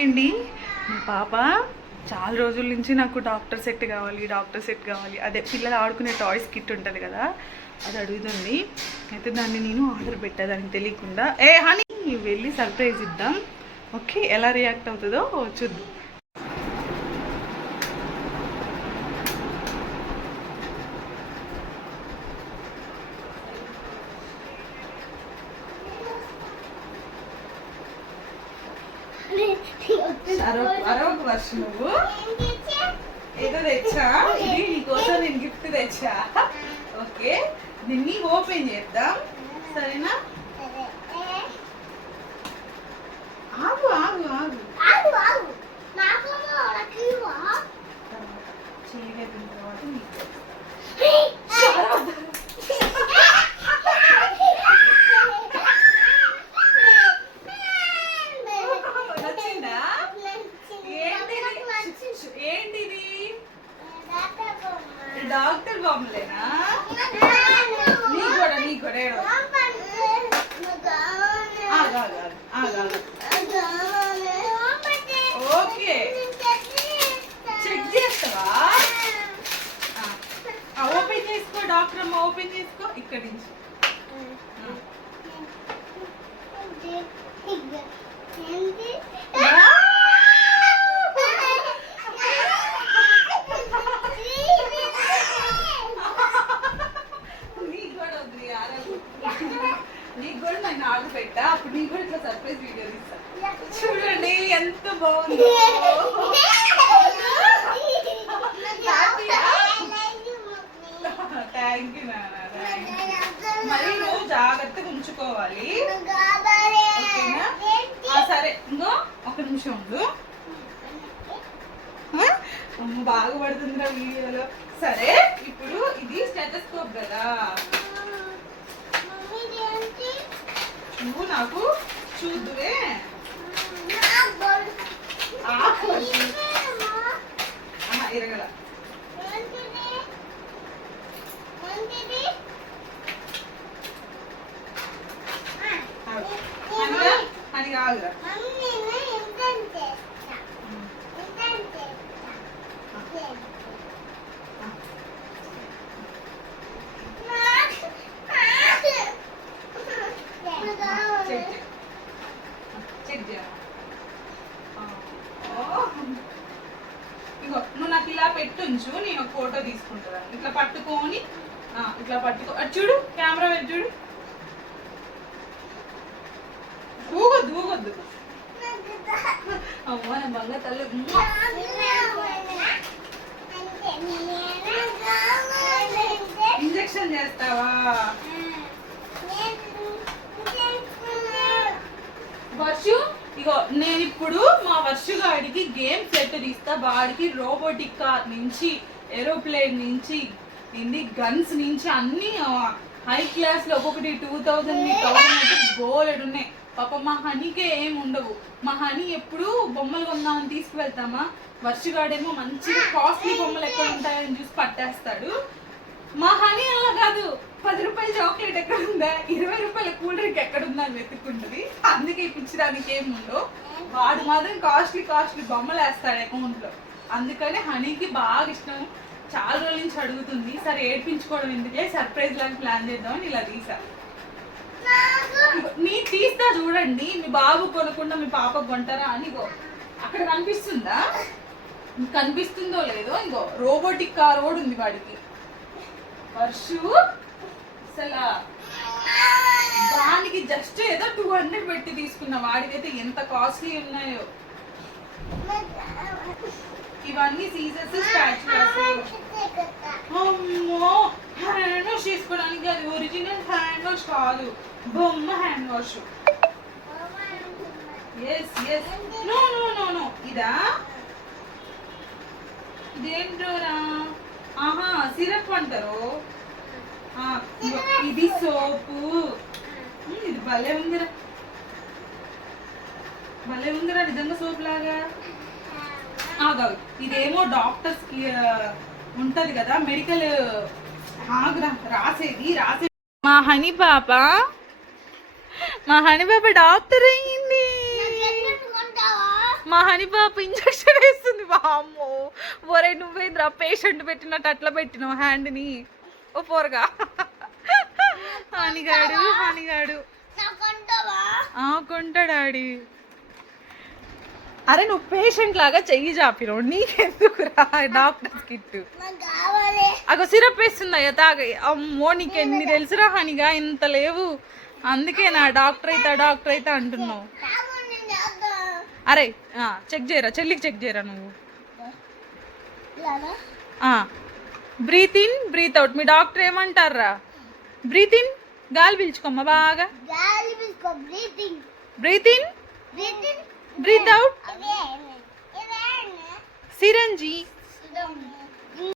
అండి మా పాప చాలా రోజుల నుంచి నాకు డాక్టర్ సెట్ కావాలి అదే పిల్లలు ఆడుకునే టాయ్స్ కిట్ ఉంటుంది కదా, అది అడుగుతుంది. అయితే దాన్ని నేను ఆర్డర్ పెట్టా దానికి తెలియకుండా. హనీ వెళ్ళి సర్ప్రైజ్ ఇద్దాం. ఓకే, ఎలా రియాక్ట్ అవుతుందో చూద్దాం. అరవకు వర్ష, నువ్వు ఏదో తెచ్చా, ఇది నీకోసం నేను గిఫ్ట్ తెచ్చా. ఓకే, దీన్ని ఓపెన్ చేద్దాం, సరేనా? ఆగు ఆగు ఆగు చేయగలిగిన తర్వాత నీకు డాక్టర్ బొమ్మలేనా? నీ కూడా ఓకే, చెక్ చేస్తావా? ఓపెన్ చేసుకో డాక్టర్ అమ్మ, ఓపెన్ చేసుకో ఇక్కడి నుంచి. నీకు కూడా నేను ఆర్డర్ పెట్టా, అప్పుడు నీకు కూడా ఇట్లా సర్ప్రైజ్ వీడియో తీస్తా. చూడండి ఎంత బాగుంది. థ్యాంక్ యూ నాన్న, మరి నువ్వు జాగ్రత్తగా ఉంచుకోవాలి, ఓకేనా? సరే, ఇంకో ఒక నిమిషం ఉండు, బాగా పడుతుందిరా వీడియోలో. సరే, ఇప్పుడు ఇది స్టెథోస్కోప్ కదా, నువ్వు నాకు చూద్దువే. ఇరగల అని కాదురా, ఇగో నువ్వు నాకు ఇలా పెట్టుంచు, నేను ఒక ఫోటో తీసుకుంటాను. ఇట్లా పట్టుకొని ఇట్లా పట్టుకో, చూడు కెమెరా పెట్టి చూడు. ఊగొద్దు ఊగొద్దు, అమ్మా నా బంగ తల్లి. ఇంజెక్షన్ చేస్తావా? వర్షు, ఇగో నేను ఇప్పుడు మా వర్షగాడికి గేమ్ సెట్ తీస్తా. వాడికి రోబోటిక్ కార్ నుంచి, ఏరోప్లేన్ నుంచి, గన్స్ నుంచి అన్ని హై క్లాస్ లో ఒక్కొక్కటి 2000 బోలెడు ఉన్నాయి. పాప మా హనీకే ఏం ఉండవు. మా హనీ ఎప్పుడు బొమ్మలు కొందామని తీసుకువెళ్తామా, వర్షగాడేమో మంచిగా కాస్ట్లీ బొమ్మలు ఎక్కడ ఉంటాయని చూసి పట్టేస్తాడు. మా హనీ అలా కాదు, 10 రూపాయల చాక్లెట్ ఎక్కడ ఉందా, 20 రూపాయల కూల్ డ్రింక్ ఎక్కడ ఉందా అని వెతుక్కుంటుంది. అందుకే ఇప్పించడానికి ఏమి ఉండవు. వాడు మాత్రం కాస్ట్లీ బొమ్మలు వేస్తాడు అకౌంట్ లో. అందుకని హనీకి బాగా ఇష్టం, చాలా రోజుల నుంచి అడుగుతుంది. సరే ఏడ్పించుకోవడం ఎందుకే, సర్ప్రైజ్ లాగా ప్లాన్ చేద్దామని ఇలా తీసా. నీ తీస్తా చూడండి, మీ బాబు కొనకుండా మీ పాప కొంటారా అని. ఇగో అక్కడ కనిపిస్తుందా, కనిపిస్తుందో లేదో, ఇంకో రోబోటిక్ కార్ కూడా ఉంది వాడికి. వర్షు అసలు దానికి జస్ట్ ఏదో 200 పెట్టి తీసుకున్నా, వాడికైతే ఎంత కాస్ట్లీ ఉన్నాయో. ఇవన్నీ సీజర్స్, స్పాచులాస్. అమ్మో, హ్యాండ్ వాష్ చేసుకోవడానికి అది ఒరిజినల్ హ్యాండ్ వాష్ కాదు, బొమ్మ hand wash. No no no no, ఇదా? ఇదేంటోరా, ఆహా సిరప్ అంటారు. ఇది సోపు. ఇది భలే ఉందిరా, నిజంగా సోప్ లాగా. ఇదేమో డాక్టర్స్ కి ఉంటది కదా, మెడికల్ రాసేది. మా హనీ పాప డాక్టర్ అయ్యింది. మా హనీ పాప ఇంజక్షన్ వేస్తుంది. వామ్మో ఒరే నువ్వేంద్రా పేషెంట్ పెట్టినట్టు అట్లా పెట్టినావు హ్యాండ్ని. ఓ పోరగా హనీగాడు కొంటాడాడి. అరే నువ్వు పేషెంట్ లాగా చెయ్యి చాపినావు, నీకెందుకురా డాక్టర్ కిట్. అగో సిరప్ వేస్తుందయ్యా తాగ. అమ్మో నీకెన్ని తెలుసురా హనీగా, ఇంత లేవు. అందుకే నా డాక్టర్ అయితే అంటున్నావు. అరే చెక్ చేయరా, చెల్లికి చెక్ చేయరా నువ్వు. Breathe in breathe out. మీ డాక్టర్ ఏమంటారా? బ్రీత్ ఇన్ గాలి పీల్చుకోమ్మా బాగా. Breathe in breathe out. సిరంజీ